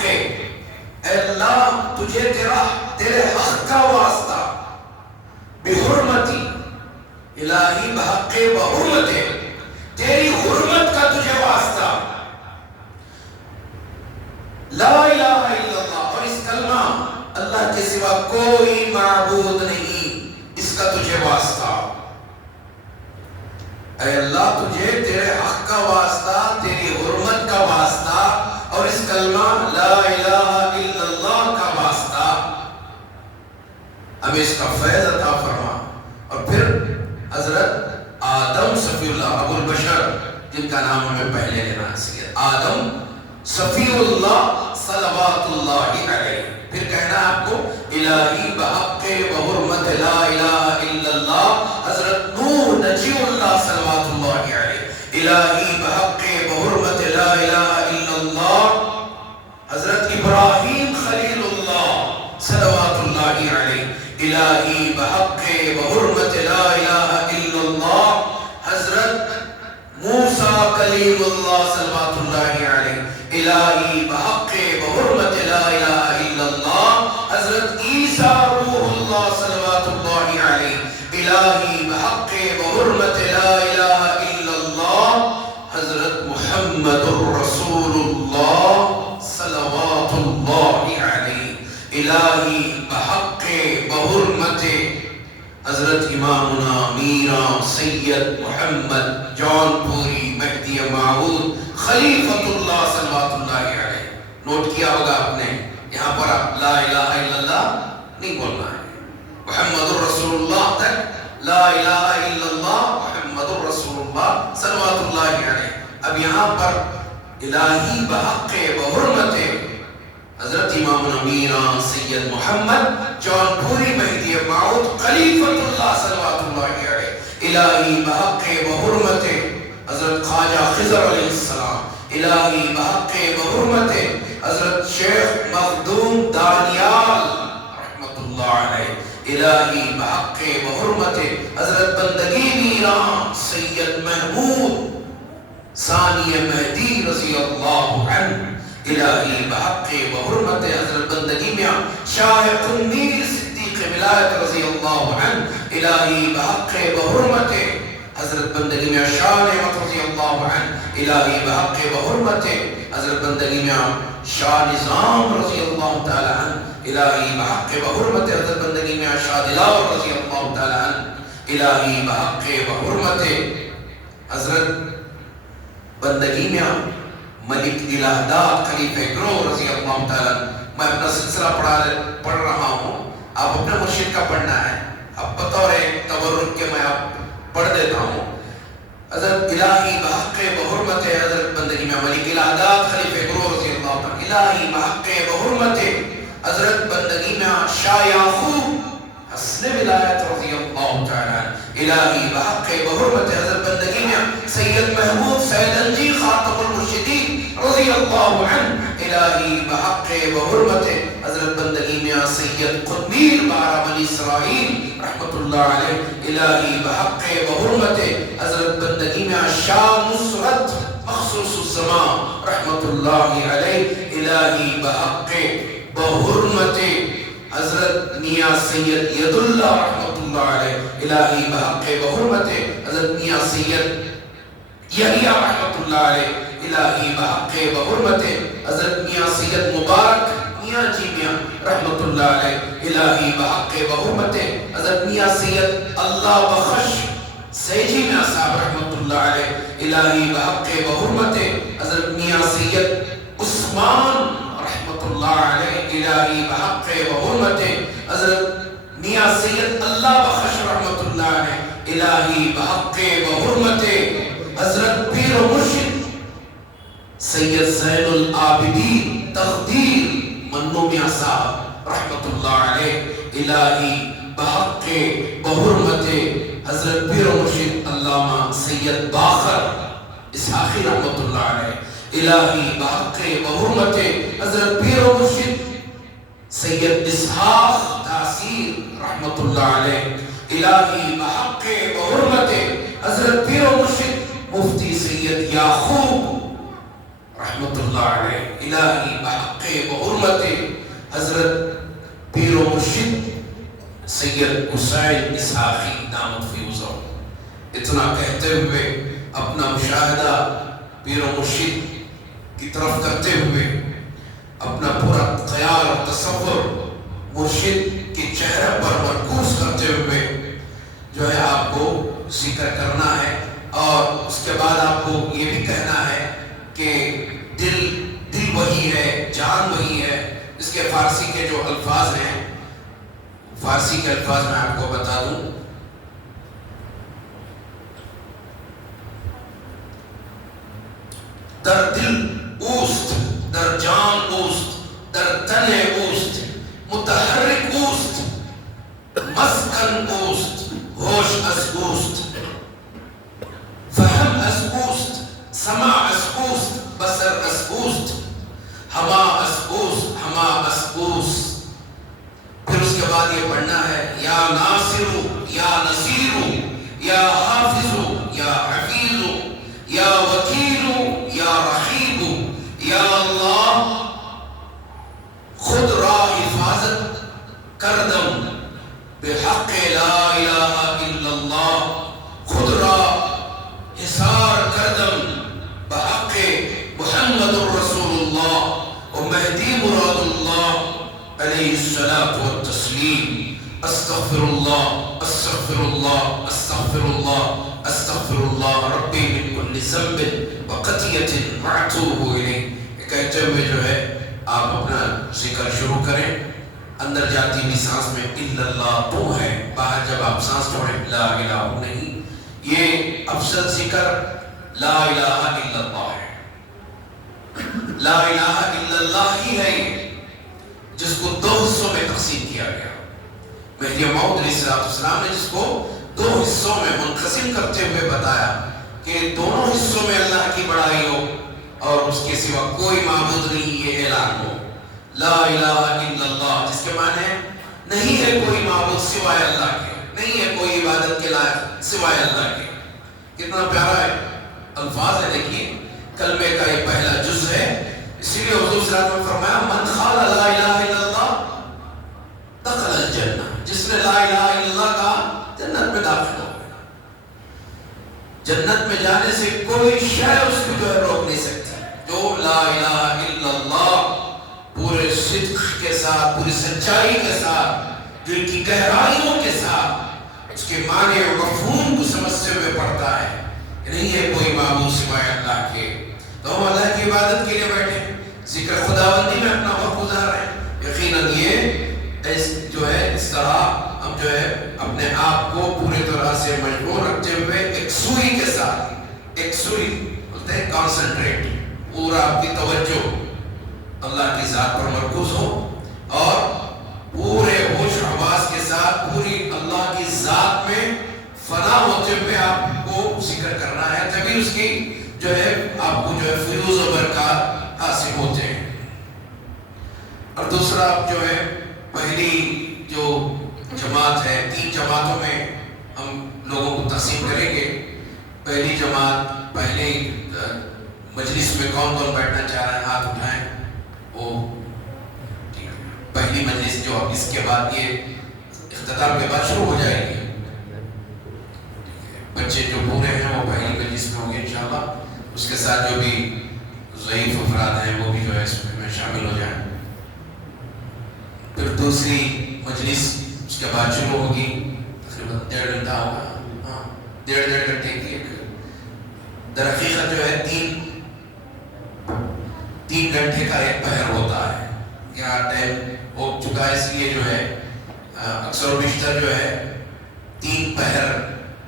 بحق، اے اللہ تجھے تیرے حق کا واسطہ، بحرمتی الہی بحق بحرمت، تیری حرمت کا تجھے واسطہ، لا الہ الا اللہ، اور اس کلمہ اللہ کے سوا کوئی معبود نہیں، اس کا تجھے واسطہ، اے اللہ تجھے تیرے حق کا واسطہ، تیری حرمت کا واسطہ، اور اس کلمہ لا الہ الا اللہ کا واسطہ، ہمیں اس کا فیض عطا فرما۔ اور پھر حضرت آدم صفی اللہ ابو البشر، جن کا نام ہمیں پہلے لینا ہے، آدم صفی اللہ صلوات اللہ علیہ، پھر کہنا آپ کو الہی بحق بحرمت لا الہ الا اللہ، حضرت نوح نجی اللہ صلوات اللہ علیہ، الہی بحق بحرمت لا الہ الا اللہ، حضرت ابراہیم خلیل اللہ صلوات اللہ علیہ، الہی بحق بحرمت لا الہ الا اللہ، حضرت موسیٰ کلیم اللہ صلوات اللہ علیہ، الہی بحق بحرمت لا الہ الا اللہ، حضرت عیسیٰ روح اللہ صلوات اللہ علیہ، الہی بحق بحرمت لا الہ الا اللہ، حضرت محمد الرسول اللہ صلوات اللہ علیہ، الہی بحق بحرمت حضرت امامنا میرا سید محمد جون پوری مہدی موعود خلیفۃ اللہ صلوات اللہ علیہ۔ نوٹ کیا ہوگا آپ نے، یہاں پر آپ لا الہ الا اللہ نہیں بولنا ہے، محمد الرسول اللہ تک لا الہ الا اللہ محمد الرسول اللہ صلوات اللہ علیہ۔ اب یہاں پر الہی بحق بحرمت حضرت امامنا میرا سید محمد جون پوری مہدی موعود خلیفۃ اللہ صلوات اللہ علیہ، الہی بحق بحرمت حضرت خواجہ خضر علیہ السلام، الہی بحق بحرمت حضرت شیخ مخدوم دانیال رحمت اللہ علیہ، الہی بحق بحرمت حضرت بندگی میران سید محمود ثانی مہدی رضی اللہ عنہ، الہی بحق بحرمت حضرت بندگی میاں شاہ قنیر صدیق ولایت رضی اللہ عنہ، الہی بحق بحرمت حضرت بندگی میاں شاہ نعمت رضی اللہ عنہ، الہی بحق بحرمت حضرت بندگی میاں شاہ نظام رضی اللہ تعالی عنہ، الہی بحق بحرمت حضرت بندگی میاں شاہ دلاور رضی اللہ تعالی عنہ، الہی بحق بحرمت حضرت بندگی میاں ملک الہداد خلیفہ گروہ رضی اللہ تعالیٰ۔ میں اپنا سلسلہ پڑھ رہا ہوں، آپ اپنے مرشد کا پڑھنا ہے، اب بطور تبرک کے میں آپ پڑھ دیتا ہوں۔ حضرت الہی بحق بحرمت حضرت بندگی میں ملک الہداد خلیفہ گروہ رضی اللہ تعالیٰ، الہی بحق بحرمت حضرت بندگی میں شاہ یعقوب حسن ولایت رضی اللہ تعالیٰ، الہی بحق بحرمت حضرت بندگی میں سید محمود سید انجی خاتم المرشدین رضی اللہ عنہ، الہی بحق بحرمت حضرت بندگی میں سید قطبیر بارہ بنی اسرائیل رحمت اللہ علیہ، الہی بحق بحرمت حضرت بندگی میں شاہ نصرت مخصوص الزمان رحمت اللہ علیہ، الہی بحق بحرمت حضرت میاں سید ید اللہ رحمت اللہ علیہ، الہی بحق بحرمت حضرت میاں سید یحییٰ رحمت اللہ علیہ، الہی بحق بحرمت حضرت میاں سید مبارک میاں جی میاں رحمت اللہ علیہ، الہی بحق بحرمت حضرت میاں سید اللہ بخش سیجی میاں صاحب رحمت اللہ علیہ، الہی بحق بحرمت حضرت میاں سید عثمان رحمت اللہ علیہ، الہی بحق بحرمت حضرت میاں سید اللہ بخش رحمت اللہ علیہ، الہی بحق بحرمت حضرت پیر و مرشد سید زین العابدین تقدیر منو میاں صاحب رحمت اللہ علیہ، الہی بحق بحرمت حضرت پیر و مرشد علامہ سید باخر اسحاقی رحمت اللہ علیہ، الہی بحق بحرمت حضرت پیر و مرشد سید اسحاق تاثیر رحمت اللہ علیہ، الہی بحق بحرمت حضرت پیر و مرشد مفتی سید یعقوب رحمت اللہ علیہ، الہی بحق بحرمت حضرت پیر و مرشد سید حسین اسحاقی دامت فیوزہ. اتنا کہتے ہوئے اپنا مشاہدہ پیر و مرشد کی طرف کرتے ہوئے اپنا پورا خیال اور تصور مرشد کے چہرے پر مرکوز کرتے ہوئے جو ہے آپ کو ذکر کرنا ہے. اور اس کے بعد آپ کو یہ بھی کہنا ہے کہ دل وہی ہے، جان وہی ہے. اس کے فارسی کے جو الفاظ ہیں، فارسی کے الفاظ میں آپ کو بتا دوں. در دل اوست، در جان اوست، در تن اوست، متحرک اوست، مسکن اوست، ہوش از اوست، فهم از اوست، سماع از اوست، بصر از اوست، ہما از اوست، ہما از اوست. پھر اس کے بعد یہ پڑھنا ہے یا ناصر یا نصیر یا حافظ یا حفیظ یا وکیل یا رقیب یا اللہ خود را حفاظت کردم بحق لا الہ الا اللہ، خود را حصار کردم بحق محمد رسول اللہ و مہدی مراد اللہ علیہ الصلاة والتسلیم. استغفر اللہ استغفر اللہ استغفر اللہ استغفر اللہ ربی من کل ذنب وخطیۃ واتوب الیہ. کہتے ہوئے جو ہے آپ اپنا ذکر شروع کریں. اندر جاتی بھی سانس میں الا اللہ تو ہے، باہر جب آپ سانس چھوڑیں لا الہ نہیں. یہ افضل ذکر لا الہ الا اللہ ہے. لا الہ الا اللہ ہی ہے جس کو دو حصوں میں تقسیم کیا گیا. مہدی موعود علیہ السلام نے جس کو دو حصوں میں منقسم کرتے ہوئے بتایا کہ دونوں حصوں میں اللہ کی بڑائی ہو اور اس کے سوا کوئی معبود نہیں، یہ اعلان ہو. لا الہ الا اللہ جس کے معنی نہیں ہے کوئی معبود سوائے اللہ کے، نہیں ہے کوئی عبادت کے لائق سوائے اللہ کے. کتنا پیارا ہے الفاظ ہے. دیکھیے کلمے کا یہ پہلا جز ہے. اسی لیے حضور صلی اللہ علیہ وسلم نے فرمایا من قال لا الہ الا اللہ دخل الجنہ، جس نے لا الہ الا اللہ کہا جنت میں داخل ہو گیا. جنت میں جانے سے کوئی شے اس کو جو ہے روک نہیں سکتی. جو لا الہ الا اللہ پورے صدق کے ساتھ، پوری سچائی کے ساتھ، دل کی گہرائیوں کے ساتھ اس کے معنی اور مفہوم کو سمجھتے ہوئے پڑھتا ہے کہ نہیں ہے کوئی معبود سوائے اللہ کے، تو ہم اللہ کی عبادت کے لیے بیٹھے ذکر خداوندی میں اپنا وقت گزار رہے ہیں. یقیناً یہ جو ہے اس طرح ہم جو ہے اپنے آپ کو پوری طرح سے مجبور رکھتے ہوئے ایک سوئی کے ساتھ، ایک سوئی بولتے ہیں کانسنٹریٹ، پورا آپ کی توجہ اللہ کی ذات پر مرکوز ہو اور پورے ہوش حواس کے ساتھ پوری اللہ کی ذات میں فنا ہوتے ہوئے آپ کو ذکر کرنا ہے. تبھی اس کی جو ہے آپ کو جو ہے فیوز و برکات حاصل ہوتے ہیں. اور دوسرا جو ہے پہلی جو جماعت ہے، 3 جماعتوں میں ہم لوگوں کو تقسیم کریں گے. پہلی جماعت، پہلے مجلس میں کون کون بیٹھنا چاہ رہے ہیں ہاتھ اٹھائیں. وہ پہلی مجلس جو اب اس کے بعد یہ اختتام کے بعد شروع ہو جائے گی. بچے جو پورے ہیں وہ پہلی مجلس میں ہوں گے انشاءاللہ. اس کے ساتھ جو بھی ضعیف افراد ہیں وہ بھی جو ہے اس میں شامل ہو جائیں. پھر دوسری مجلس اس کے بعد شروع ہوگی، تقریباً 1.5 گھنٹہ ہوگا. ہاں 1.5 گھنٹے کی ایک در حقیقت جو ہے 3 گھنٹے کا ایک پہر ہوتا ہے. یہاں ٹائم ہو چکا ہے اس لیے جو ہے اکثر و بیشتر جو ہے 3 پہر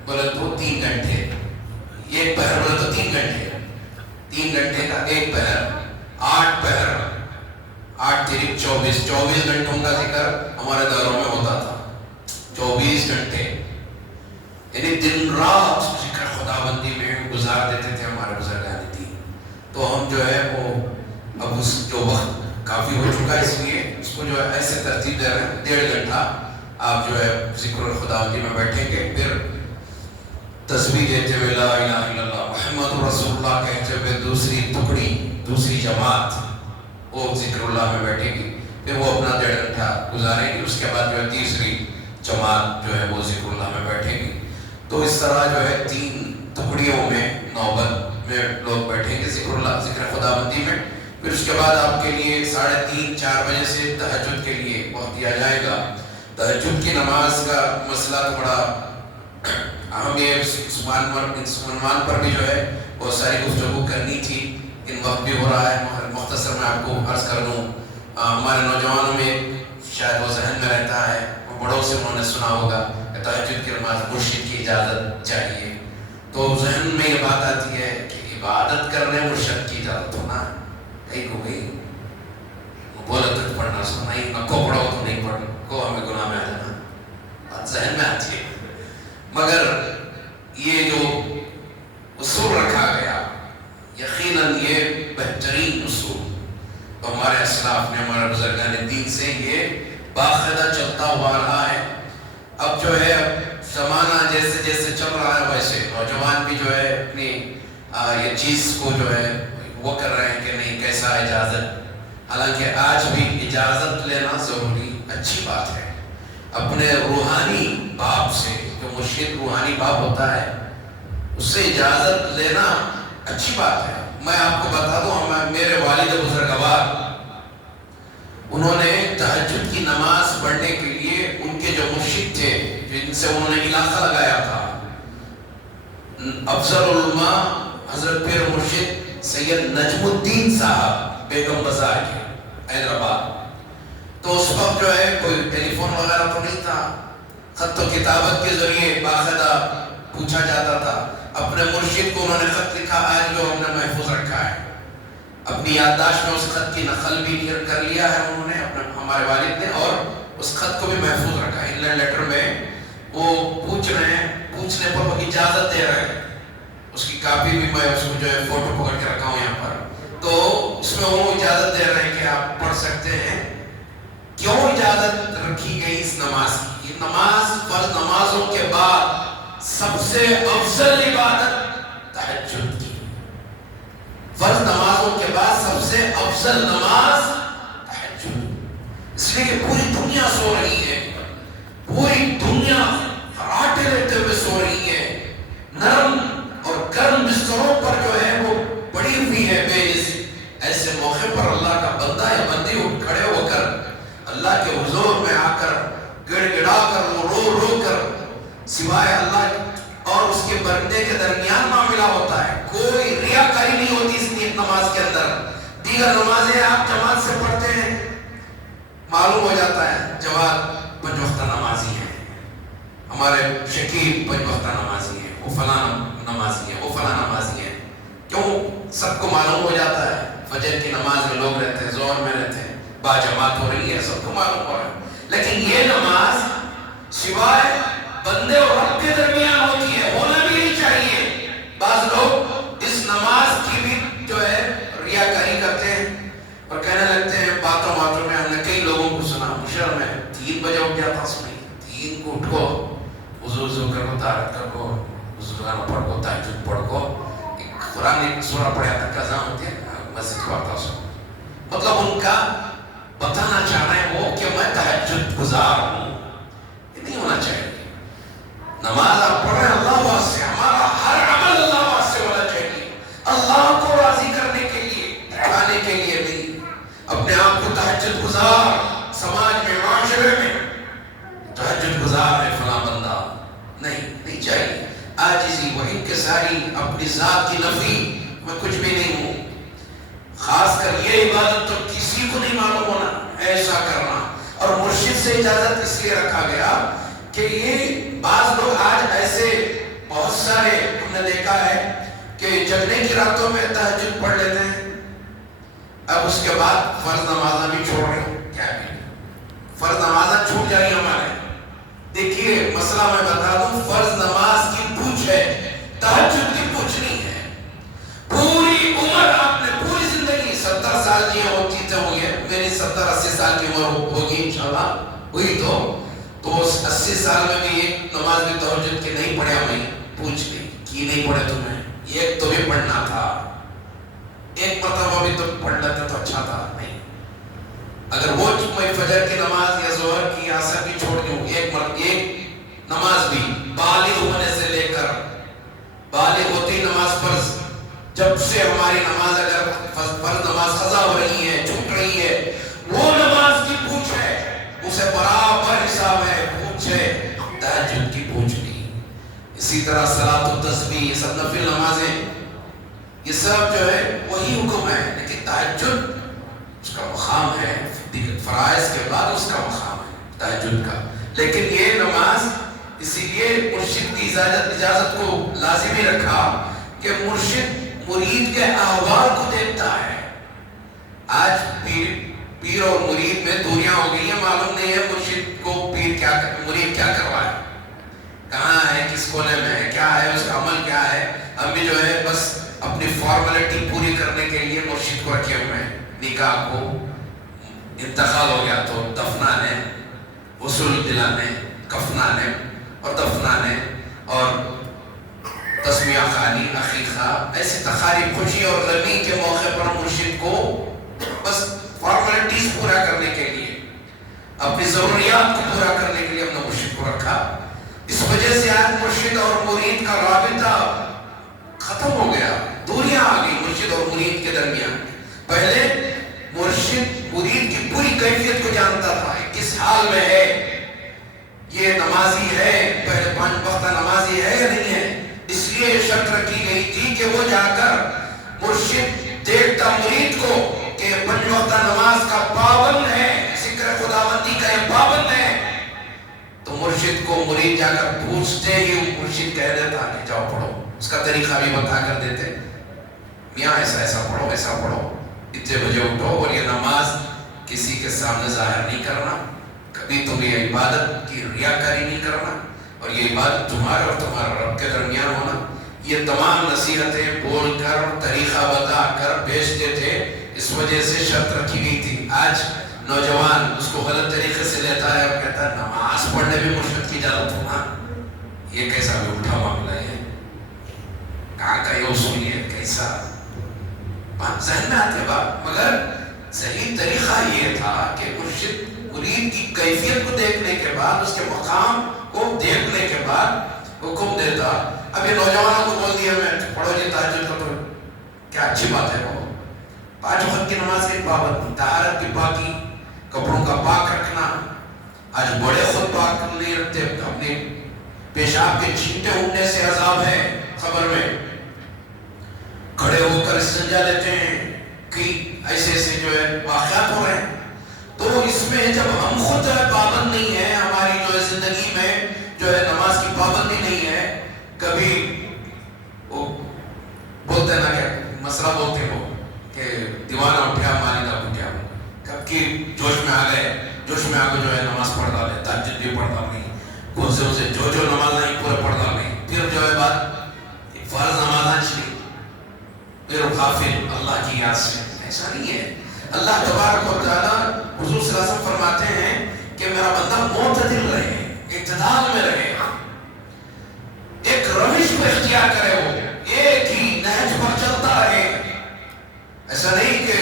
بولے تو 3 گھنٹے، ایک پہر بولے تو 3 گھنٹے، 3 گھنٹے کا ایک پہر، 8 پہر، 8 تیرک 24 گھنٹوں کا ذکر ہمارے دوروں میں ہوتا تھا. 24 گھنٹے یعنی دن رات ذکر خداوندی میں گزار دیتے تھے ہمارے بزرگان دین. تو ہم جو ہے وہ اب اس جو وقت کافی ہو چکا ہے اس لیے اس کو جو ہے ایسے ترتیب دے رہے ہیں. 1.5 گھنٹہ آپ جو ہے ذکر خداوندی میں بیٹھیں گے. پھر تسبیح دیتے ہوئے لا الہ الا اللہ محمد رسول اللہ کہتے ہوئے دوسری ٹکڑی، دوسری جماعت وہ ذکر اللہ میں بیٹھے گی، پھر وہ اپنا 1.5 گھنٹہ گزارے گی، اس کے بعد جو ہے تیسری جماعت جو ہے وہ ذکر اللہ میں بیٹھے گی۔ تو اس طرح جو ہے 3 ٹکڑیوں میں نوبت میں لوگ بیٹھیں گے ذکر اللہ، ذکر خدا بندی میں۔ پھر اس کے بعد آپ کے لیے 3:30 4 بجے سے تہجد کے لیے وقت دیا جائے گا۔ تہجد کی نماز کا مسئلہ تو بڑا اہم ہے، اس عنوان پر بھی جو ہے بہت ساری گفتگو کرنی تھی، لیکن وقت بھی ہو رہا ہے، مختصر میں آپ کو عرض کر دوں۔ ہمارے نوجوانوں میں شاید وہ ذہن میں رہتا ہے، وہ بڑوں سے انہوں نے سنا ہوگا کہ تہجد کی نماز مرشد کی اجازت چاہیے، تو ذہن میں یہ بات آتی ہے کہ عبادت کرنے مرشد کی اجازت ہونا کہیں کو گئی، بولے تو پڑھنا سننا ہی نہ کو پڑھو تو نہیں پڑھو کو ہمیں گناہ میں آ جانا، بات ذہن میں آتی ہے۔ مگر یہ جو اصول رکھا گیا یقیناً یہ بہترین اصول ہمارے اسلاف نے، ہمارے بزرگان دین سے یہ باقاعدہ چلتا ہوا رہا ہے۔ اب جو ہے زمانہ جیسے جیسے چل رہا ہے ویسے نوجوان بھی جو ہے اپنی یہ چیز کو جو ہے وہ کر رہے ہیں کہ نہیں کیسا اجازت، حالانکہ آج بھی اجازت لینا ضروری اچھی بات ہے، اپنے روحانی باپ سے، جو مرشد روحانی باپ ہوتا ہے اس سے اجازت لینا اچھی بات ہے۔ میں آپ کو بتا دوں، میرے والد بزرگوار انہوں نے تہجد کی نماز پڑھنے کے لیے ان کے جو مرشد تھے جن سے انہوں نے علاقہ لگایا تھا، افضل العلماء حضرت پیر مرشد سید نجم الدین صاحب بیگم بازار کے حیدرآباد، تو اس وقت جو ہے کوئی ٹیلی فون وغیرہ تو نہیں تھا، خط و کتابت کے ذریعے باقاعدہ پوچھا جاتا تھا۔ اپنے مرشد کو انہوں نے خط لکھا، آج جو ہم نے محفوظ رکھا ہے، اپنی یادداشت میں اس خط کی نقل بھی کر لیا ہے انہوں نے، ہمارے والد نے، اور اس خط کو بھی محفوظ رکھا ہے۔ انلینڈ لیٹر میں وہ پوچھ رہے ہیں، پوچھنے پر وہ اجازت دے رہے ہیں، اس کی کاپی بھی میں اس کو جو ہے فوٹو پکڑ کے رکھا ہوں یہاں پر، تو اس میں وہ اجازت دے رہے ہیں کہ آپ پڑھ سکتے ہیں۔ کیوں اجازت رکھی گئی اس نماز کی؟ یہ نماز فرض نمازوں کے بعد سب سے افضل عبادت تہجد کی، فرض نمازوں کے بعد سب سے افضل نماز تہجد، اس لیے کہ پوری دنیا سو رہی ہے، پوری دنیا خراٹے لیتے ہوئے سو رہی ہے، نرم اور گرم بستروں پر جو ہے وہ پڑی ہوئی ہے بے نصیب۔ ایسے موقع پر اللہ کا بندہ یا بندی اٹھ کھڑے ہو کر اللہ کے حضور میں آ کر گڑ گڑا کر رو رو کر سوائے اللہ اور اس کے بندے کے درمیان معاملہ ہوتا ہے، کوئی ریاکاری نہیں ہوتی اس نماز کے اندر۔ دیگر نمازیں آپ جماعت سے پڑھتے ہیں، معلوم ہو جاتا ہے جواد 5 وقتہ نمازی ہیں، ہمارے شکیب 5 وقتہ نمازی ہیں، وہ فلاں نمازی ہیں، وہ فلاں نمازی ہیں، کیوں؟ سب کو معلوم ہو جاتا ہے، فجر کی نماز میں لوگ رہتے ہیں، ظہر میں رہتے ہیں، با جماعت ہو رہی ہے، سب کو معلوم ہو رہا ہے، لیکن یہ نماز سوائے بندے اور رب کے درمیان ہوتی ہے، ہونا بھی نہیں چاہیے۔ بعض لوگ اس نماز کی بھی جو ہے ریاکاری کرتے ہیں اور کہنے لگتے ہیں باتوں باتوں میں، ہم نے کئی لوگوں کو سنا، مشر میں 3 بجے اٹھ گیا تھا، اس میں 3 کو اٹھو، وضو کرو، طہارت کرو، وضو پڑھ کو، تہجد پڑھ کو، قرآن ایک سورہ پڑھا تک قضا ہوتی ہے، مسجد کو آتا ہوں، مطلب ان کا بتانا چاہ رہے ہیں وہ کہ میں تہجد گزار ہوں۔ یہ نہیں ہونا چاہیے۔ نماز آپ پڑھ رہے ہیں اللہ واسطے، ہمارا ہر عمل اللہ واسطے ہونا چاہیے، اللہ کو راضی کرنے کے لیے، دکھانے کے لیے نہیں۔ اپنے آپ کو تہجد گزار، سماج میں، معاشرے میں تہجد گزار ہے فلاں بندہ، نہیں چاہیے۔ عاجزی و انکساری، اپنی ذات کی نفی، میں کچھ بھی نہیں ہوں، خاص کر یہ عبادت تو کسی کو نہیں معلوم ہونا، ایسا کرنا۔ اور مرشد سے اجازت اس لیے رکھا گیا کہ یہ بعض لوگ آج ایسے بہت سارے ہم نے دیکھا ہے کہ جگنے کی راتوں میں تہجد پڑھ لیتے ہیں، اب اس کے بعد فرض نمازیں بھی چھوڑ رہے ہیں، کیا بھی فرض نمازیں چھوٹ جائیں ہمارے۔ دیکھیے مسئلہ میں بتا دوں، فرض نماز کی پوچھ ہے، تہجد کی پوچھ نہیں ہے۔ پوری عمر آپ نے، پوری زندگی 70 سال کی ہوتی ہوئی ہے، میری 70-80 سال کی عمر ہوگی انشاءاللہ، ہوئی تو 80 سال میں بھی ایک نماز بھی تہجد کی نہیں پڑھے، ہمیں پوچھ لی کی نہیں پڑھے تمہیں، ایک تو بھی پڑھنا تھا، ایک مرتبہ بھی تو پڑھ لیتے تو اچھا تھا، نہیں ہو رہی ہے، چھوٹ رہی ہے، وہ نماز کی پوچھ ہے، اسے برابر حساب ہے، پوچھ ہے، تہجد کی پوچھ نہیں۔ اسی طرح صلاۃ التسبیح، یہ سب نفل نمازیں، یہ سب جو ہے وہی حکم ہے، لیکن تہجد اس کا مقام ہے، فرائض کے بعد اس کا مقام ہے تہجد کا۔ لیکن یہ نماز اسی لیے مرشد کی اجازت کو لازمی رکھا کہ مرشد مرید کے احوال کو دیکھتا ہے۔ آج پیر اور مرید میں دوریاں ہو گئی ہیں، معلوم نہیں ہے مرشد کو مرید کیا کر رہا ہے، کہاں ہے، کس کونے میں ہے، کیا ہے اس کا عمل، کیا ہے۔ ہم بھی جو ہے بس اپنی فارمیلٹی پوری کرنے کے لیے مرشد کو رکھے ہوئے ہیں، نکاح کو انتقال ہو گیا تو دفنانے، غسل دلانے، کفنانے اور دفنانے، اور تسمیہ خوانی، عقیقہ، ایسی تقاریب، خوشی اور غمی کے موقع پر مرشد کو بس فارمیلٹیز پورا کرنے کے لیے، اپنی ضروریات کو پورا کرنے کے لیے ہم نے مرشد کو رکھا۔ اس وجہ سے آج مرشد اور مرید کا رابطہ ختم ہو گیا، دوریاں آ گئی مرشد اور مرید کے درمیان۔ پہلے مرشد مرید کی پوری کیفیت کو جانتا تھا، کس حال میں ہے، یہ نمازی ہے، پہلے 5 وقتہ نمازی ہے یا نہیں ہے۔ اس لیے یہ شرط رکھی گئی تھی کہ وہ جا کر مرشد دیکھتا مرید کو کہ 5 وقتہ نماز کا پابند ہے، ذکر خداوندی کا یہ پابند ہے، تو مرشد کو مرید جا کر پوچھتے ہی مرشد کہہ دیتا کہ جاؤ پڑھو، اس کا طریقہ بھی بتا کر دیتے، میاں ایسا ایسا پڑھو، ایسا پڑھو، اتنے بجے اٹھو، اور یہ نماز کسی کے سامنے ظاہر نہیں کرنا، کبھی تم یہ عبادت کی ریاکاری نہیں کرنا، اور یہ عبادت تمہارے اور تمہارے رب کے درمیان ہونا۔ یہ تمام نصیحتیں بول کر، طریقہ بتا کر بھیجتے تھے، اس وجہ سے شرط رکھی گئی تھی۔ آج نوجوان اس کو غلط طریقے سے لیتا ہے اور کہتا ہے نماز پڑھنے بھی مرشد کی اجازت ہونا، یہ کیسا بھی اٹھا معاملہ ہے، کہاں کا یہ اصول ہے، کیسا ذہن میں آتے بات۔ مگر صحیح طریقہ یہ تھا کہ مرشد مرید کی کیفیت کو دیکھنے کے بعد، اس کے مقام کو دیکھنے کے بعد حکم دیتا۔ اب یہ نوجوانوں کو بول دیا میں پڑھو جی تہجد کا، تو کیا اچھی بات ہے، وہ 5 وقت کی نماز کی پابندی، طہارت کی پاکی، کپڑوں کا پاک رکھنا۔ آج بڑے خود پاک نہیں رکھتے، اپنے پیشاب کے چھینٹے اڑنے سے عذاب ہے قبر میں، کھڑے ہو کر استنجا لیتے ہیں، کہ ایسے ایسے جو ہے واقعات ہو رہے ہیں۔ تو اس میں جب ہم خود جو ہے پابند نہیں ہے، ہماری جو ہے زندگی میں جو ہے نماز کی پابندی نہیں ہے، کبھی وہ بولتے نا کہ مسئلہ بولتے ہو کہ دیوانہ اٹھیا مالدہ اٹھیا، کب کی جوش میں آ گئے جو ہے نماز پڑھ ڈالے، تہجد بھی پڑھ ڈالے، کون سے اسے جو نماز نہیں پورے پڑھ ڈالے، پھر جو ہے بات فرض نماز چھلی، پھر غافل اللہ کی یاد سے۔ ایسا نہیں ہے۔ اللہ تبارک و تعالیٰ حضور صلی اللہ علیہ وسلم فرماتے ہیں کہ میرا بندہ معتدل رہے، اعتدال میں رہے، ایک روش کو اختیار کرے، وہ ایک ہی نہج پر چلتا رہے۔ ایسا نہیں کہ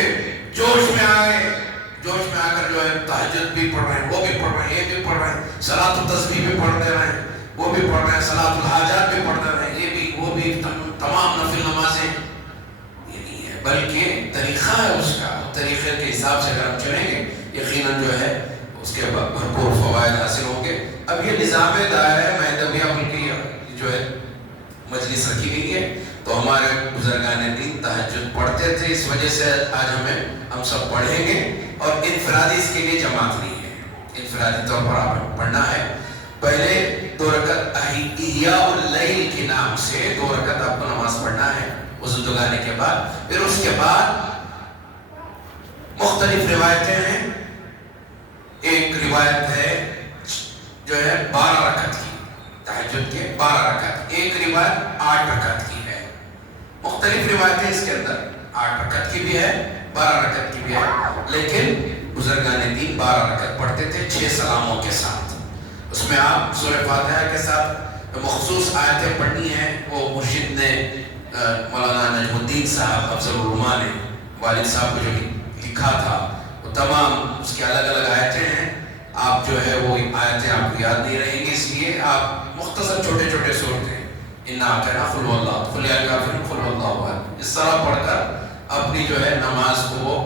جوش میں آ کر جو ہے تہجد بھی پڑھ رہے ہیں، وہ بھی پڑھ رہے ہیں، یہ بھی پڑھ رہے ہیں، صلاۃ التسبیح بھی پڑھ دے رہے ہیں، وہ بھی پڑھ رہے ہیں، صلاۃ الحاجات بھی پڑھ دے رہے ہیں، یہ بھی وہ بھی، تمام نفل نمازیں، یہ نہیں ہے، بلکہ طریقہ ہے اس کا، طریقے کے حساب سے اگر ہم چلیں گے یقیناً جو ہے اس کے بھرپور فوائد حاصل ہوں گے۔ اب یہ نظام دائرہ مہدویہ کی جو ہے مجلس رکھی گئی ہے، تو ہمارے بزرگان دین تہجد پڑھتے تھے، اس وجہ سے آج ہم سب پڑھیں گے، اور انفرادی اس کے لیے جماعت نہیں ہے، انفرادی طور پر آپ پڑھنا ہے۔ پہلے 2 رکعت احیاء اللیل کے نام سے 2 رکعت آپ کو نماز پڑھنا ہے وضو دگانے کے بعد۔ پھر اس کے بعد مختلف روایتیں ہیں، ایک روایت ہے جو ہے 12 رکعت کی، تہجد کے 12 رکعت، ایک روایت 8 رکعت کی ہے، مختلف روایتیں اس کے اندر 8 رکعت کی بھی ہے، 12 رکعت کی بھی ہے، لیکن بزرگان دین 12 رکعت پڑھتے تھے 6 سلاموں کے ساتھ۔ اس میں آپ سورہ فاتحہ کے ساتھ مخصوص آیتیں پڑھنی ہیں، وہ مرشد نے مولانا نجم الدین صاحب افضل العلماء نے والد صاحب کو جو لکھا تھا، وہ تمام اس کی الگ الگ آیتیں ہیں، آپ جو ہے وہ آیتیں آپ کو یاد نہیں رہیں گی، اس لیے آپ مختصر چھوٹے چھوٹے سورتیں انا اعطیناک قل واللہ قل یا الکافرون قل واللہ احد اس طرح پڑھ کر اپنی جو ہے نماز کو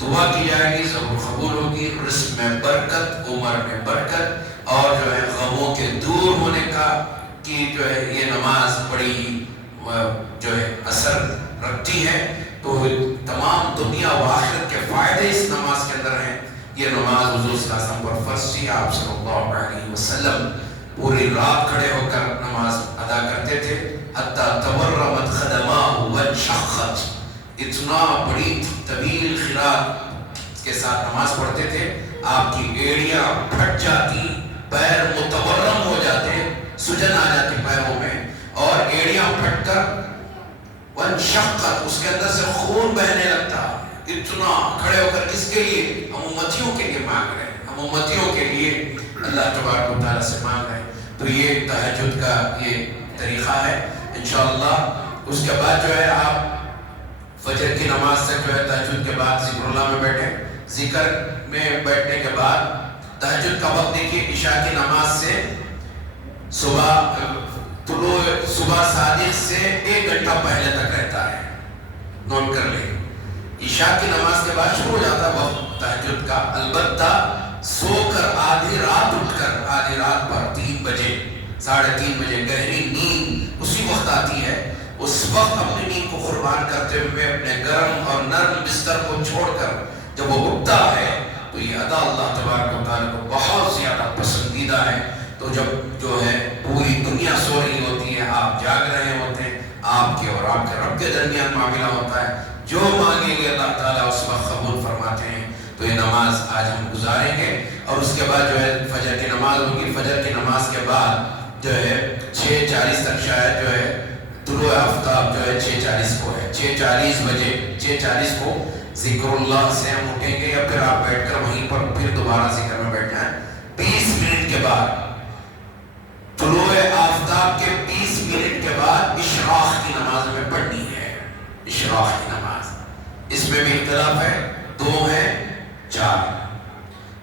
دعا کی جائے گی، ضرور قبول ہوگی، رزق میں برکت، عمر میں برکت، اور جو ہے غموں کے دور ہونے کا کی جو ہے یہ نماز بڑی جو ہے اثر رکھتی ہے۔ تو تمام دنیا و آخرت کے فائدے اس نماز کے اندر ہیں۔ یہ نماز حضور صلی اللہ علیہ وسلم پر فرض تھی، آپ صلی اللہ علیہ وسلم پوری رات کھڑے ہو کر نماز ادا کرتے تھے، حتی تورمت خدماہ وانشقت، اتنا بڑی طویل قرات کے ساتھ نماز پڑھتے تھے، آپ کی ایڑیاں پھٹ جاتی، پیر متورم ہو جاتے، سجن آ جاتی پیروں میں، اور ایڑیاں پھٹ کر وانشقت، اس کے اندر سے خون بہنے لگتا۔ اتنا کھڑے ہو کر کس کے لیے؟ ہم امتیوں کے لیے مانگ رہے ہیں، ہم امتیوں کے لیے اللہ تبارک و تعالیٰ سے مانگ رہے ہیں۔ تو یہ تہجد کا یہ طریقہ ہے انشاءاللہ۔ اس کے بعد جو ہے آپ فجر کی نماز سے جو ہے تہجد کے بعد ذکر اللہ میں بیٹھیں، ذکر میں بیٹھنے کے بعد تہجد کا وقت دیکھیے، عشاء کی نماز سے صبح صادق سے 1 گھنٹہ پہلے تک رہتا ہے، نوٹ کر لیں۔ عشاء کی نماز کے بعد شروع ہو جاتا ہے وقت تہجد کا، البتہ سو کر آدھی رات اٹھ کر، آدھی رات پر 3 بجے 3:30 بجے گہری نیند اسی وقت آتی ہے، اس وقت اپنی نیند کو قربان کرتے ہوئے اپنے گرم اور نرم بستر کو چھوڑ کر جب وہ اٹھتا ہے تو یہ ادا اللہ تبارک و تعالیٰ کو بہت زیادہ پسندیدہ ہے۔ تو جب جو ہے پوری دنیا سو رہی ہوتی ہے، آپ جاگ رہے ہوتے ہیں، آپ کے اور آپ کے رب کے درمیان معاملہ ہوتا ہے، جو مانگیں گے اللہ تعالیٰ اس وقت قبول فرماتے ہیں۔ تو یہ نماز آج ہم گزاریں گے، اور اس کے بعد جو ہے فجر کی نماز ہوگی۔ فجر کی نماز کے بعد جو ہے 6:40 تک شاید جو ہے طلوع آفتاب جو ہے 6:40 کو ہے، 6:40 بجے 6:40 کو ذکر اللہ سے ہم اٹھیں گے، یا پھر آپ بیٹھ کر وہیں پر پھر دوبارہ ذکر میں بیٹھ جائیں۔ 20 منٹ کے بعد طلوع آفتاب کے 20 منٹ کے بعد اشراق کی نماز ہمیں پڑھنی ہے۔ اشراق کی نماز، اس میں بھی اختلاف ہے، 2 ہے 4،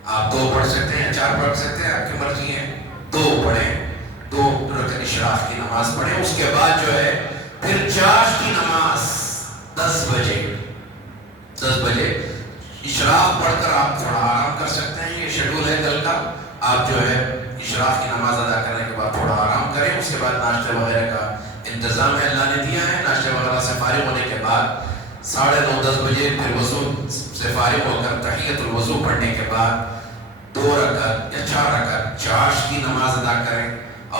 آپ 2 پڑھ سکتے ہیں، 4 پڑھ سکتے ہیں، آپ کی مرضی ہے، 2 پڑھیں، 2 رکعت اشراق کی نماز پڑھیں۔ اس کے بعد جو ہے پھر چاشت کی نماز 10 بجے اشراق پڑھ کر آپ تھوڑا آرام کر سکتے ہیں، یہ شیڈول ہے کل کا۔ آپ جو ہے اشراق کی نماز ادا کرنے کے بعد تھوڑا آرام کریں، اس کے بعد ناشتے وغیرہ کا انتظام ہے، اللہ نے دیا ہے۔ ناشتے وغیرہ سے فارغ ہونے کے بعد 9:30-10 بجے پھر وضو سے فارغ ہو کر تحیۃ الوضو پڑھنے کے بعد 2 رکعت یا 4 رکعت چاشت کی نماز ادا کریں،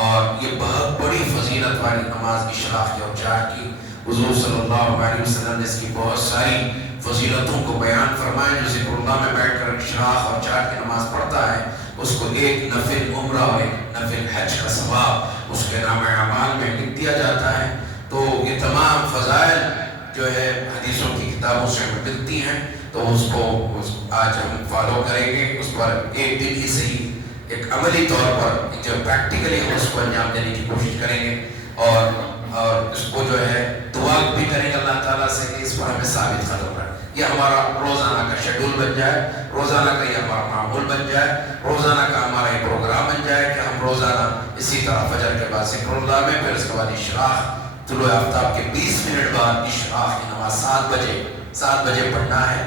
اور یہ بہت بڑی فضیلت والی نماز اشراق کی اور چاشت کی۔ حضور صلی اللہ علیہ وسلم نے اس کی بہت ساری فضیلتوں کو بیان فرمائے۔ جو ذکر اللہ میں بیٹھ کر اشراق اور چاشت کی نماز پڑھتا ہے، اس کو ایک نفل عمرہ اور ایک نفل حج کا ثواب اس کے نام اعمال میں لکھ دیا جاتا ہے۔ تو یہ تمام فضائل جو ہے حدیثوں کی کتابوں سے ہمیں ملتی ہیں، تو اس کو آج ہم فالو کریں گے، اس پر ایک دن ہی صحیح ایک عملی طور پر جو پریکٹیکلی ہم اس کو انجام دینے کی کوشش کریں گے، اور اس کو جو ہے دعا بھی کریں گے اللہ تعالیٰ سے کہ اس پر ہمیں ثابت قدم رہے۔ یہ ہمارا روزانہ کا شیڈول بن جائے، روزانہ کا یہ ہمارا معمول بن جائے، روزانہ کا ہمارا یہ پروگرام بن جائے کہ ہم روزانہ اسی طرح فجر کے بعد ذکر اللہ میں، پھر اس کے بعد اشراق، طلوع آفتاب کے 20 منٹ بعد اشراق کی نماز 7 بجے پڑھنا ہے۔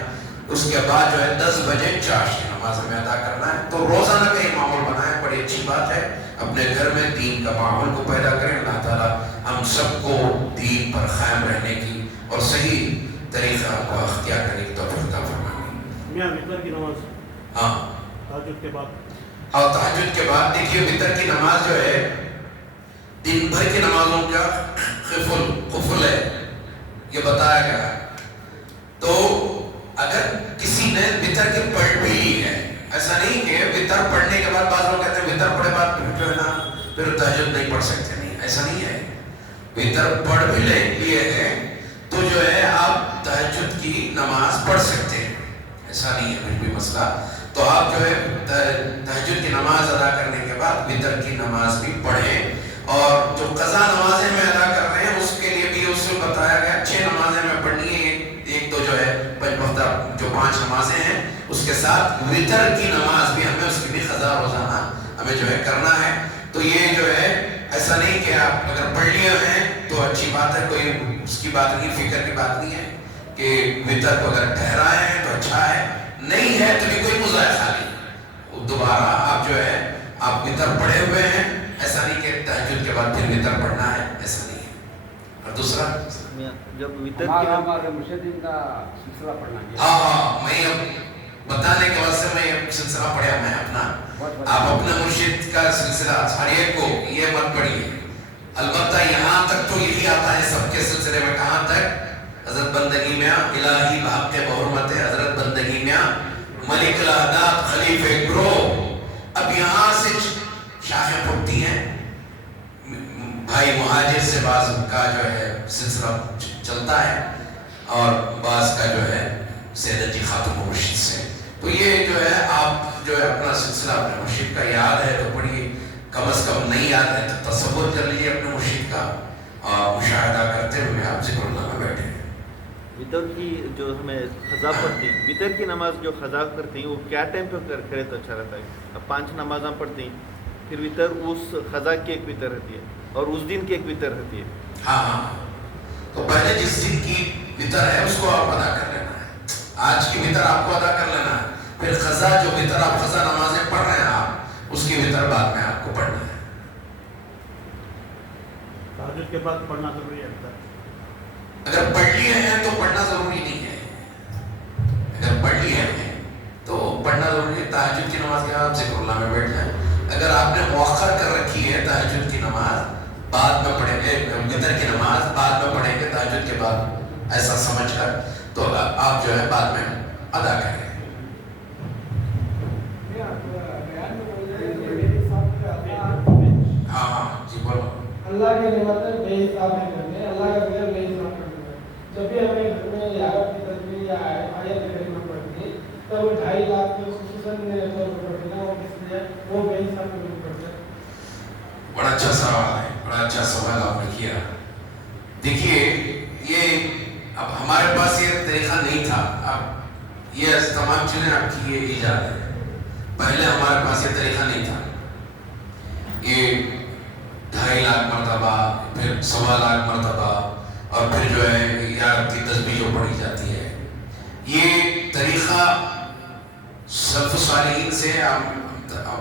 اس کے بعد جو ہے 10 بجے چاشت کی نماز ہمیں ادا کرنا ہے۔ تو روزانہ کا یہ معمول بنائیں، بڑی اچھی بات ہے۔ اپنے گھر میں دین کا معمول کو پیدا کریں۔ اللہ تعالیٰ ہم سب کو دین پر قائم رہنے کی اور صحیح طریقہ کو اختیار کرنے کی توفیق عطا فرمائے۔ میاں وتر کی نماز تہجد کے بعد، اور تہجد کے بعد دیکھیے وتر کی نماز جو ہے دن بھر کی نمازوں کا قفل ہے، یہ بتایا گیا ہے۔ تو اگر کسی نے وتر کی پڑھ بھی لی ہے، ایسا نہیں کہ وتر پڑھنے کے بعد بعض لوگ کہتے ہیں وتر پڑھے بعد جو ہے نا پھر تہجد نہیں پڑھ سکتے، نہیں، ایسا نہیں ہے۔ وتر پڑھ بھی لیے ہیں تو جو ہے آپ تہجد کی نماز پڑھ سکتے ہیں، ایسا نہیں ہے کچھ بھی مسئلہ۔ تو آپ جو ہے تہجد کی نماز ادا کرنے کے بعد وتر کی نماز بھی پڑھیں، اور جو قضا نمازیں میں ادا کر رہے ہیں اس کے لیے بھی اس میں بتایا گیا 6 نمازیں میں پڑھنی ہے، ایک تو جو ہے 5 نمازیں ہیں، اس کے ساتھ وتر کی نماز بھی ہمیں اس کی بھی قضا روزانہ ہمیں جو ہے کرنا ہے۔ تو یہ جو ہے ایسا نہیں کہ آپ اگر پڑھ لیے ہیں تو اچھی بات ہے، کوئی اس کی بات نہیں، فکر کی بات نہیں ہے کہ وتر کو اگر ٹھہرائے ہیں تو اچھا ہے، آپ وطر پڑھے ہوئے ہیں، ایسا نہیں کہ تہجد کے بعد پھر وطر پڑھنا ہے، ایسا نہیں ہے. اور دوسرا جب وطر ہمارے مرشدین کا سلسلہ پڑھنا ہے. ہاں میں بتانے کے واسطے میں یہ سلسلہ پڑھا میں اپنا. آپ اپنے مرشد کا سلسلہ ہر ایک کو یہ مت پڑھیے. البتہ یہاں تک تو یہی آتا ہے سب کے سلسلے میں، کہاں تک؟ حضرت بندگی میاں الہی بحق کے بحرمت حضرت بندگی میاں ملک الہدات خلیفہ گرو. اب یہاں سے شاخیں پھوٹتی ہیں. بھائی مہاجر سے بعض کا جو ہے سلسلہ چلتا ہے اور بعض کا جو ہے سیدت جی خاتون مرشد سے. تو یہ جو ہے آپ جو ہے اپنا سلسلہ اپنے مرشد کا یاد ہے تو پڑھیے، کم از کم نہیں یاد ہے تو تصور کر لیجیے اپنے مرشد کا اور مشاہدہ کرتے ہوئے آپ ذکر اللہ میں بیٹھے. وطر کی جو ہمیں قضا پڑھتی ہیں، وطر کی نماز جو قضا کرتی ہیں وہ کیا ٹائم پہ کرے تو اچھا رہتا ہے؟ اب 5 نمازاں پڑھتی ہیں، پھر وطر اس قضا کی ایک وطر رہتی ہے اور اس دن کی ایک وطر رہتی ہے. ہاں تو پہلے جس دن کی وطر ہے اس کو آپ ادا کر لینا ہے. آج کی وطر آپ کو ادا کر لینا ہے، پھر قضا جو وطر آپ قضا نمازیں پڑھ رہے ہیں آپ اس کی وطر بعد میں آپ کو پڑھنا ہے. تہجد کے بعد پڑھنا ضروری ہے. اگر پڑھ لیے ہیں تو پڑھنا ضروری نہیں ہے. اگر پڑھ لیے ہیں تو پڑھنا ضروری ہے. تہجد کی نماز کے بعد ذکر اللہ میں بیٹھ جائیں. اگر آپ نے مؤخر کر رکھی ہے تہجد کی نماز بعد میں پڑھیں گے، وطر کی نماز بعد میں پڑھیں گے تہجد کے بعد ایسا سمجھ کر، تو آپ جو ہے بعد میں ادا کریں. ہاں جی بولو. اللہ کے نعمتیں بے حساب ہے کرنے، اللہ کا ذکر بے حساب کرنا ہے. جب بھی ہمیں گھر میں یارب کی تصویر یا آیت کریمہ پڑھتی ہے تو وہ 2.5 لاکھ کے خصوصاً طور پر پڑھتے ہیں، اور اس لیے وہ بے حساب کرنا پڑتا ہے. بڑا اچھا سوال ہے، بڑا اچھا سوال آپ نے کیا. دیکھیے یہ اب ہمارے پاس یہ طریقہ نہیں تھا، اب یہ تمام چیزیں آپ کی یہ ایجاد ہے. پہلے ہمارے پاس یہ طریقہ نہیں تھا. یہ 2.5 لاکھ مرتبہ، پھر 1.25 لاکھ مرتبہ، اور پھر جو ہے یارب کی تسبیح جو پڑھی جاتی ہے، یہ طریقہ سلف صالحین سے اب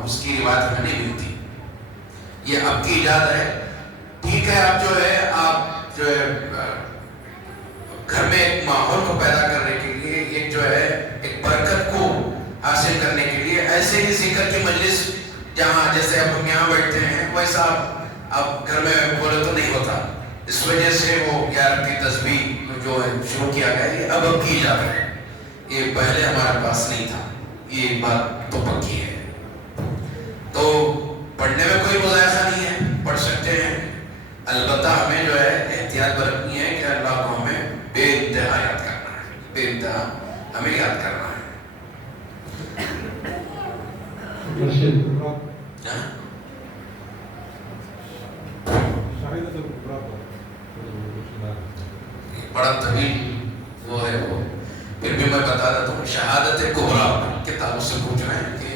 اس کی روایت ہمیں نہیں ملتی. یہ اب کی ایجاد ہے. ٹھیک ہے، اب جو ہے آپ جو ہے گھر میں ایک ماحول کو پیدا کرنے کے لیے، ایک جو ہے ایک برکت کو حاصل کرنے کے لیے ایسے ہی ذکر کی مجلس جہاں جیسے اب ہم یہاں بیٹھتے ہیں ویسا اب گھر میں بولے تو نہیں ہوتا. اس وجہ سے وہ یارب کی تسبیح جو ہے شروع کیا گیا، یہ اب کی ایجاد ہے. یہ پہلے ہمارے پاس نہیں تھا. یہ بات تو پکی ہے. تو پڑھنے میں کوئی مذائقہ نہیں ہے، پڑھ سکتے ہیں. البتہ ہمیں جو ہے احتیاط برتنی ہے کہ اللہ کو ہمیں بے انتہا یاد کرنا ہے، بے انتہا ہمیں یاد کرنا ہے. بڑا طویل وہ ہے وہ، پھر بھی میں بتا دیتا ہوں. شہادت کبریٰ کے تعلق سے پوچھ رہے ہیں کہ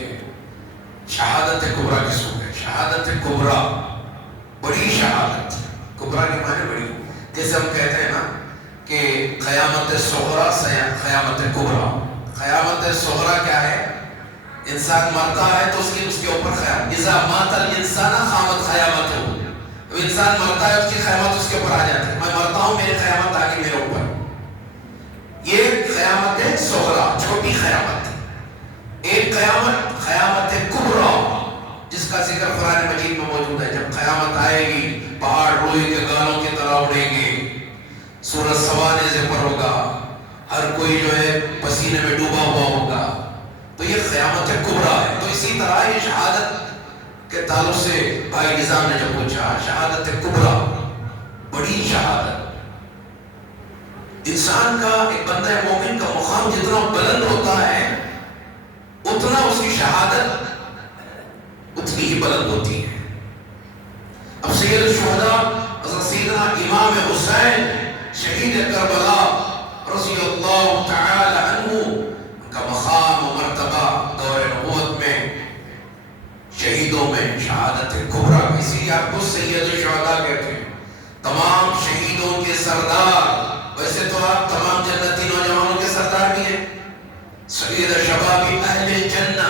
شہادت کبریٰ کس کو ہے؟ شہادت کبریٰ بڑی شہادت. کبریٰ کے معنی بڑی، جیسے ہم کہتے ہیں نا کہ قیامت صغریٰ قیامت کبریٰ. قیامت صغریٰ کیا ہے؟ انسان مرتا ہے تو اس کے اوپر قیامت. اذا مات الانسان قامت قیامتہ. انسان مرتا ہے اس کی قیامت اس کے اوپر آ جاتی ہے. میں مرتا ہوں، میری قیامت آ گئی میرے اوپر. یہ قیامت ہے صغریٰ، چھوٹی قیامت. ایک قیامت قیامت کبریٰ جس کا ذکر قرآن مجید میں موجود ہے. جب قیامت آئے گی پہاڑ روئی کے گالوں کی طرح اڑیں گے، سورج سوانے سے پر ہوگا، ہر کوئی جو ہے پسینے میں ڈوبا ہوا ہوگا. تو یہ قیامت کبریٰ ہے. تو اسی طرح یہ شہادت کے تعلق سے بھائی نظام نے جب پوچھا، شہادت کبریٰ بڑی شہادت. انسان کا، ایک بندہ مومن کا مقام جتنا بلند ہوتا ہے اتنا اس کی شہادت اتنی ہی بلند ہوتی ہے. اب سید الشہداء حضرت سیدنا امام حسین شہید کربلا رضی اللہ تعالی عنہ، ان کا مقام و مرتبہ دور نبوت میں شہیدوں میں شہادت کبریٰ. اسی لیے آپ کو سید الشہداء کہتے ہیں، تمام شہیدوں کے سردار. ویسے تو آپ تمام جنتی نوجوانوں کے سردار بھی ہیں. سید شباب اہل جنہ،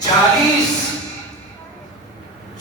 40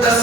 10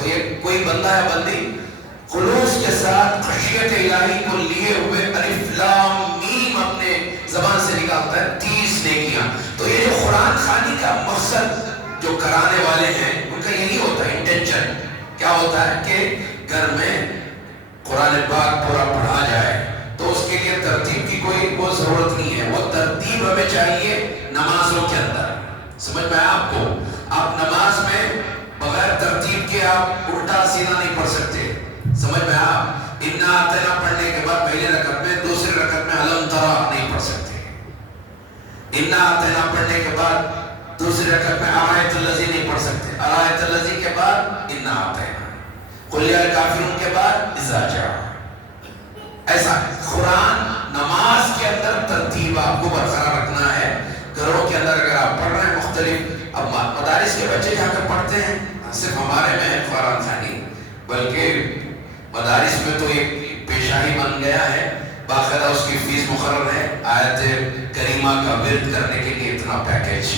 تو یہ کوئی بندہ یا بندی خلوص کے ساتھ خشیت الہی کو لیے ہوئے الف لام میم اپنے زبان سے نکالتا ہے 30 نیکیاں. تو یہ جو قرآن خوانی کا مقصد جو کرانے والے ہیں ان کا یہی ہوتا ہے انٹینشن. کیا ہوتا ہے کہ گھر میں قرآن پاک پورا پڑھا جائے. تو اس کے لیے ترتیب کی کوئی وہ ضرورت نہیں ہے. وہ ترتیب ہمیں چاہیے نمازوں کے اندر. سمجھ میں آپ کو آپ نماز میں بغیر ترتیب کے آپ الٹا سیدھا نہیں پڑھ سکتے. سمجھ میں آپ انا اعطینا پڑھنے کے بعد پہلے رکعت میں دوسری رکعت میں الم ترا نہیں پڑھ سکتے. انا اعطینا پڑھنے کے بعد دوسری رکعت میں آیت الذی نہیں پڑھ سکتے. آیت الذی کے بعد انا اعطینا قل یا الکافرون کے بعد اذا جاء. ایسا قرآن نماز کے اندر ترتیب آپ کو برقرار رکھنا ہے. گھروں کے اندر اگر آپ پڑھ رہے ہیں مختلف اب مدارس کے بچے جا کر پڑھتے ہیں صرف ہمارے میں قرآن خوانی بلکہ مدارس میں تو ایک پیشہ ہی بن گیا ہے. باقاعدہ اس کی فیس مقرر ہے. آیت کریمہ کا ورد کرنے کے لیے اتنا پیکیج,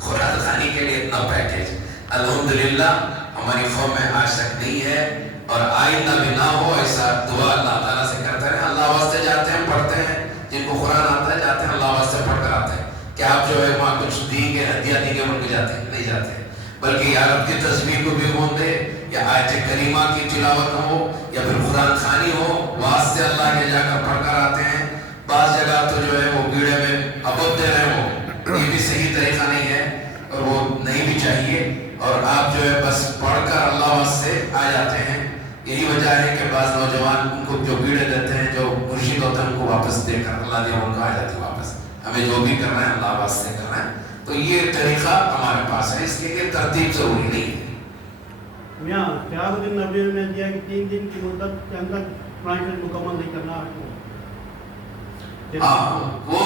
قرآن خوانی کے لیے اتنا پیکیج. الحمدللہ ہماری قوم میں آج تک نہیں ہے اور آئندہ بھی نہ ہو. ایسا دعا اللہ تعالیٰ سے کرتے ہیں. اللہ واسطے جاتے ہیں پڑھتے ہیں, جن کو قرآن آتا ہے جاتے ہیں اللہ واسطے پڑھ کر آتے ہیں. کہ آپ جو ہے وہاں کچھ دیں گے ہدیہ دیں گے بول کے جاتے ہیں, نہیں جاتے. بلکہ یا رب کی تصویر کو بھی ہون دے یا آیت کریمہ کی تلاوت ہو یا پھر قرآن خوانی ہو, واسطے اللہ کے جا کر پڑھ کر آتے ہیں. بعض جگہ تو جو ہے وہ بیڑے میں ابب دے رہے ہو, یہ بھی صحیح طریقہ نہیں ہے اور وہ نہیں بھی چاہیے. اور آپ جو ہے بس پڑھ کر اللہ واسطے آ جاتے ہیں. یہی وجہ ہے کہ بعض نوجوان ان کو جو بیڑے دیتے ہیں جو مرشد ہوتے ہیں ان کو واپس دے کر اللہ دے ان کو آ جاتے ہیں واپس. ہمیں جو بھی کرنا ہے اللہ واسطے کرنا ہے. تو یہ طریقہ ہمارے پاس ہے, اس کے لیے ترتیب ضروری نہیں ہے. میاں 4 دن نبی نے دیا کہ 3 دن کی مدت کے اندر قرآن شریف مکمل نہیں کرنا آپ کو. وہ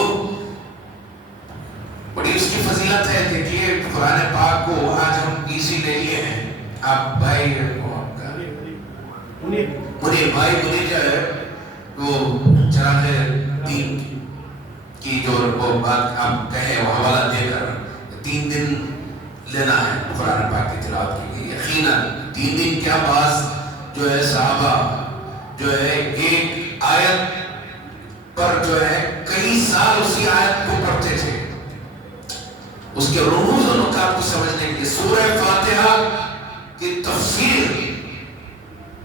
بڑی اس کی فضیلت ہے. دیکھیے قرآن پاک کو آج ہم ایزی لے لیے ہیں. آپ بھائی منیر بھائی منیر جو ہے وہ چراغ دین کی جو وہ بات آپ کہیں وہ حوالہ دے کر 3 دن لینا ہے قرآن پاک کی تلاوت کے لیے. یقیناً 3 دن کیا بعض جو ہے صحابہ جو ہے ایک آیت پر جو ہے کئی سال اسی آیت کو پڑھتے تھے. اس کے رموز و نکات کو سمجھنے کے لیے سورہ فاتحہ کی تفسیر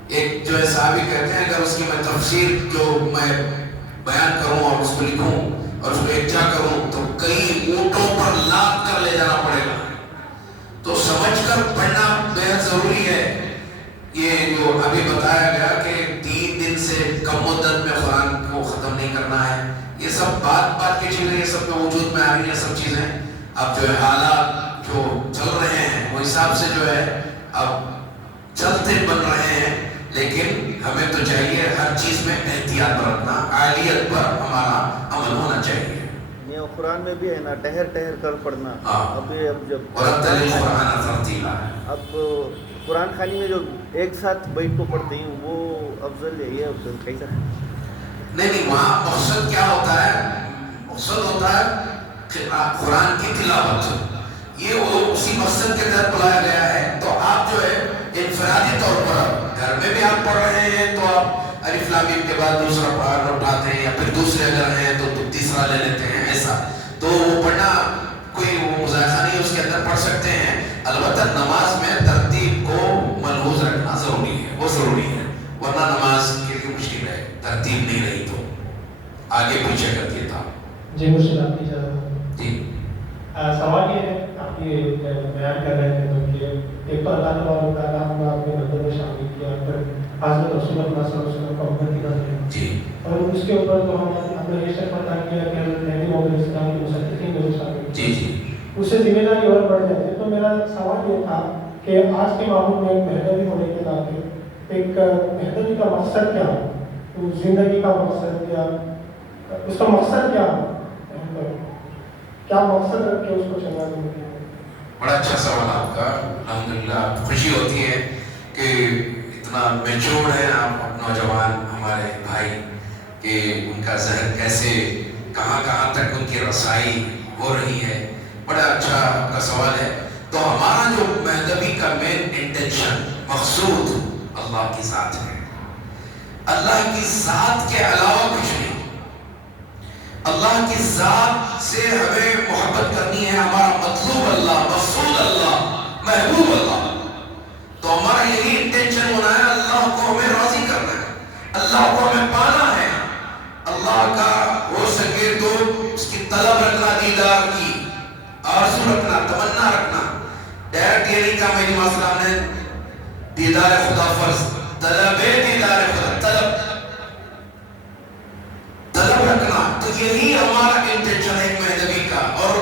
ایک جو ہے صحابی کہتے ہیں اگر اس کی میں تفسیر جو میں بیان کروں اور اس کو لکھوں اور اس کو اکٹھا کروں تو کئی اونٹوں پر لاد کر لے جانا پڑے گا. تو سمجھ کر پڑھنا بہت ضروری ہے. یہ جو ابھی بتایا گیا کہ 3 دن سے کم مدت میں قرآن کو ختم نہیں کرنا ہے, یہ سب بات کی چیزیں, یہ سب میں وجود میں آ رہی ہیں سب چیزیں. اب جو ہے حالات جو چل رہے ہیں وہ حساب سے جو ہے اب چلتے بن رہے ہیں. لیکن ہمیں تو چاہیے ہر چیز میں احتیاط برتنا, عالیت پر ہمارا عمل ہونا چاہیے. یہ قرآن میں بھی ہے نا ٹہر کر پڑھنا. اب جب اب قرآن خوانی میں جو ایک ساتھ بیٹھ کو پڑھتے ہیں وہ افضل ہے, یہ افضل کیسا ہے؟ نہیں وہاں مقصد کیا ہوتا ہے؟ مقصد ہوتا ہے قرآن کی تلاوت. یہ وہ اسی مقصد کے تحت بلایا گیا ہے. تو آپ جو ہے انفرادی طور پر گھر میں بھی آپ پڑھ رہے ہیں تو آپ الف لام میم کے بعد دوسرا پڑھنا اٹھاتے ہیں یا پھر دوسرے اگر ہیں تو تیسرا لے لیتے ہیں. ایسا تو وہ پڑھنا کوئی وہ مذاکرہ نہیں, اس کے اندر پڑھ سکتے ہیں. البتہ نماز میں ترتیب کو ملحوظ رکھنا ضروری ہے, وہ ضروری ہے, ورنہ نماز کے لیے مشکل ہے. ترتیب نہیں رہی تو آگے پیچھے کر دیتا. جی مرشد آپ کی اجازت. جی سوال یہ ہے آپ یہ بیان کر رہے تھے تو کہ ایک تو اللہ تعالیٰ ہم آپ کے نظر میں شامل کیا پر حضرت رسول اللہ صلی اللہ علیہ وسلم کا امتی کا ہے جی, اور اس کے اوپر تو ہم اپنے یہ شک پتا کیا کہ حضرت مہدی موعود الاسلام کے مصدقین کو شامل جی جی اس سے ذمہ داری اور بڑھ جاتی ہے. تو میرا سوال یہ تھا کہ آج کے ماحول میں مہدوی ہونے کے ناطے ایک مہدوی کا مقصد کیا ہو, تو زندگی کا مقصد کیا, اس کا مقصد کیا ہو, کیا مقصد رکھ کے اس کو چلا دیں؟ بڑا اچھا سوال آپ کا. الحمدللہ خوشی ہوتی ہے کہ اتنا میچور ہے آپ نوجوان ہمارے بھائی کہ ان کا ذہن کیسے کہاں تک ان کی رسائی ہو رہی ہے. بڑا اچھا آپ کا سوال ہے. تو ہمارا جو مہدوی کا مین انٹینشن مقصود اللہ کی ذات ہے. اللہ کی ذات کے علاوہ کچھ نہیں. اللہ کی ذات سے ہمیں محبت کرنی ہے. ہمارا مطلوب اللہ، مقصود اللہ، محبوب اللہ. تو ہمارا یہی انٹینشن ہونا ہے، اللہ کو ہمیں راضی کرنا ہے، اللہ کو ہمیں پانا ہے. اللہ کا ہو سکے تو اس کی طلب رکھنا، دیدار کی آرزو رکھنا، تمنا رکھنا. ڈائریکٹ یہ نہیں کہا میری ماں صاحب نے دیدار خدا فرض، طلب دیدار خدا، طلب رکھنا. تو یہی ہمارا انٹینشن ہے ایک مہدوی کا. اور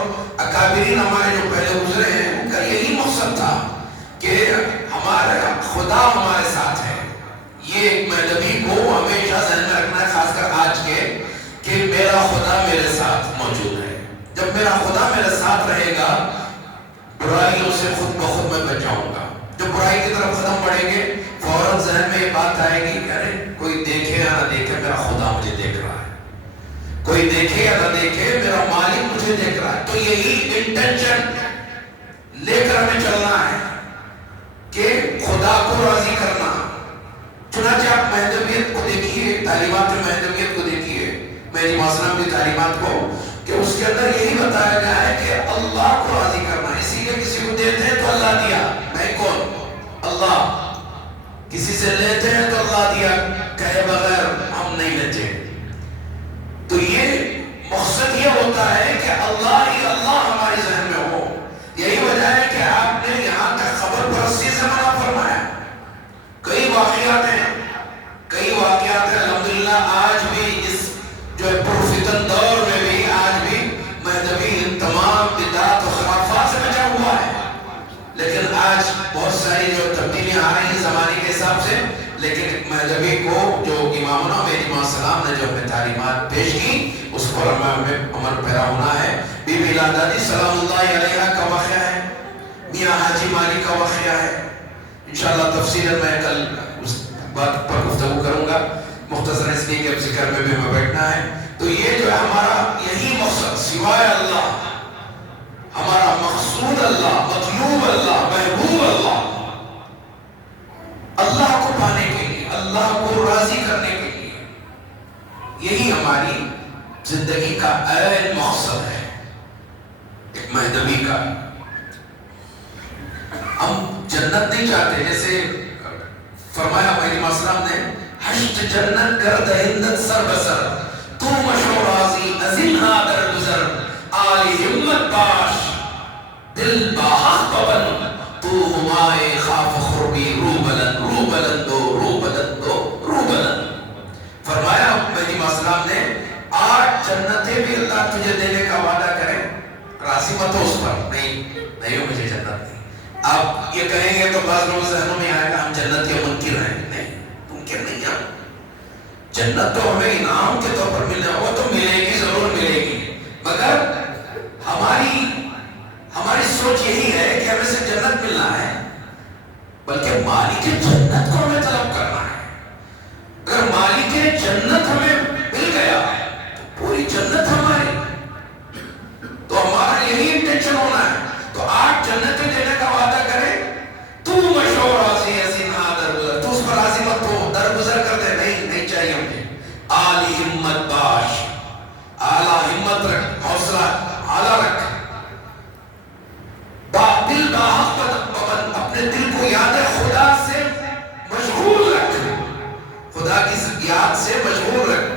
اکابرین ہمارے جو پہلے گزرے ہیں ان کا یہی مقصد تھا کہ ہمارا خدا ہمارے ساتھ ہے. یہ ایک مہدوی کو ہمیشہ ذہن میں رکھنا ہے، خاص کر آج کے، کہ میرا خدا میرے ساتھ موجود ہے. جب میرا خدا میرے ساتھ رہے گا برائیوں سے خود بخود میں بچ جاؤں گا. جب برائی کی طرف قدم بڑھیں گے فوراً ذہن میں یہ بات آئے گی کہ ارے کوئی دیکھے یا نہ دیکھے میرا خدا مجھے دیکھ رہا ہے، کوئی دیکھے یا نہ دیکھے میرا مالک مجھے دیکھ رہا ہے. تو یہی انٹینشن لے کر ہمیں چلنا ہے کہ خدا کو راضی کرنا. چنانچہ آپ مہدویت کو دیکھیے، تعلیمات مہدویت کو دیکھیے، میری مسلم کی تعلیمات کو، کہ اس کے اندر یہی بتایا گیا ہے کہ اللہ کو راضی کرنا. اسی لیے کسی کو دیتے ہیں تو اللہ دیا، میں کون؟ اللہ. کسی سے لیتے ہیں تو اللہ دیا، کہے بغیر ہم نہیں لیتے. تو یہ مقصد یہ ہوتا ہے کہ اللہ ہی اللہ ہمارے ذہن میں ہو. یہی وجہ ہے کہ آپ نے یہاں تک خبر پرستی سے منع فرمایا. کئی واقعات ہیں الحمدللہ. آج بھی اس جو پرفتن دور میں بھی آج بھی مہدوی ان تمام بدعات و خرافات سے بچا ہوا ہے. لیکن آج بہت ساری جو تبدیلیاں آ رہی ہیں زمانے کے حساب سے، لیکن مہدوی کو جو امامنا میری امام السلام نے جو ہمیں تعلیمات پیش کی اس پر ہمیں عمل پیرا ہونا ہے. بی بی لادادی سلام اللہ علیہ کا واقعہ ہے، میاں حاجی مالی کا واقعہ ہے. انشاءاللہ تفصیل میں کل اس بات پر گفتگو کروں گا، مختصر اس لیے کہ اب ذکر میں بھی ہمیں بیٹھنا ہے. تو یہ جو ہے ہمارا یہی مقصد، سوائے اللہ ہمارا مقصود اللہ، مطلوب اللہ، محبوب اللہ، اللہ کو پانے کے لیے، اللہ کو راضی کرنے کے لیے. یہی ہماری زندگی کا عین مقصد ہے ایک مہدوی کا. ہم جنت نہیں چاہتے، جیسے فرمایا میری مسلم نے، حشت جنت کر دہندت سر بسر، تو مشو راضی ازنہا در گزر، آلی ہمت باش دل باحق ببن، تو ہمائے خاف خربی رو بلند، رو بلند دو، رو بلند دو، رو بلند. فرمایا میری مسلم نے آٹھ جنتیں بھی اللہ تجھے دینے کا وعدہ کرے، راضی مت ہو اس پر، نہیں ہو مجھے جنت نہیں. آپ یہ کہیں گے تو بعض لوگ ذہنوں میں آئے گا ہم جنت یا منکر ہیں. نہیں، منکر نہیں ہیں. جنت تو ہمیں انعام کے طور پر ملنا، وہ تو ملے گی، ضرور ملے گی، مگر ہماری سوچ یہی ہے کہ ہمیں صرف جنت ملنا ہے، بلکہ مالک جنت کو ہمیں طلب کرنا ہے. اگر مالک جنت ہمیں مل گیا تو پوری جنت ہماری. تو ہمارا یہی انٹینشن ہونا ہے. تو آٹھ جنتیں دینے کا وعدہ کرے، تو مشہور راضی ازنہا در گزر، تو اس پر راضی مت ہو، در گزر کر دے، نہیں چاہیے ہمیں. اعلی ہمت باش، اعلیٰ ہمت رکھ، حوصلہ اعلیٰ رکھ. دل باحق ببن، اپنے دل کو یاد خدا سے مشغول رکھ، خدا کی یاد سے مشغول رکھ.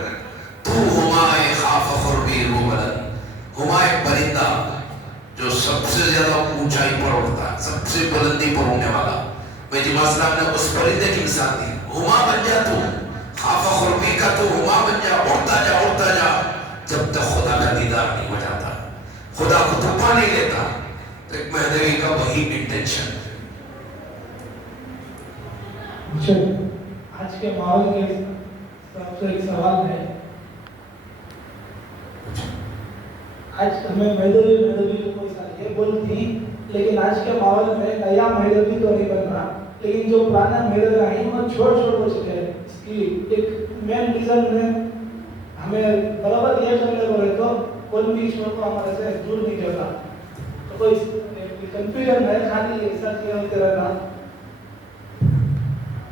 تو ہمائے خاف خربی رو بلند، ہمائے پرندہ جو سب سے زیادہ اونچائی پر اڑتا ہے، سب سے بلندی پر اڑنے والا. میری مسلم نے اس پرندے کی مثال دی، ہما بن جا تو، خاف خربی کا تو ہما بن جا، اڑتا جا اڑتا جا، جب تک خدا کا دیدار نہیں ہو جاتا، خدا کو تو پا نہیں لیتا. تو ایک مہدوی کا وہی انٹینشن. آج کے ماحول کے حساب سے ایک سوال ہے. آج ہمیں مہدوی کوئی سال یہ بول تھی، لیکن آج کے ماحول میں نیا مہدوی تو نہیں بن رہا، لیکن جو پرانا مہدوی ہیں وہ چھوڑ ہو چکے ہیں. اس کی ایک مین ریزن ہے ہمیں برابر یہ کرنے کو ہے تو کوئی بھی ایشور کو ہمارے سے دور نہیں کرتا. تو کوئی کنفیوژن ہے، خالی ایسا کیا ہوتے رہنا.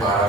12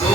2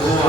2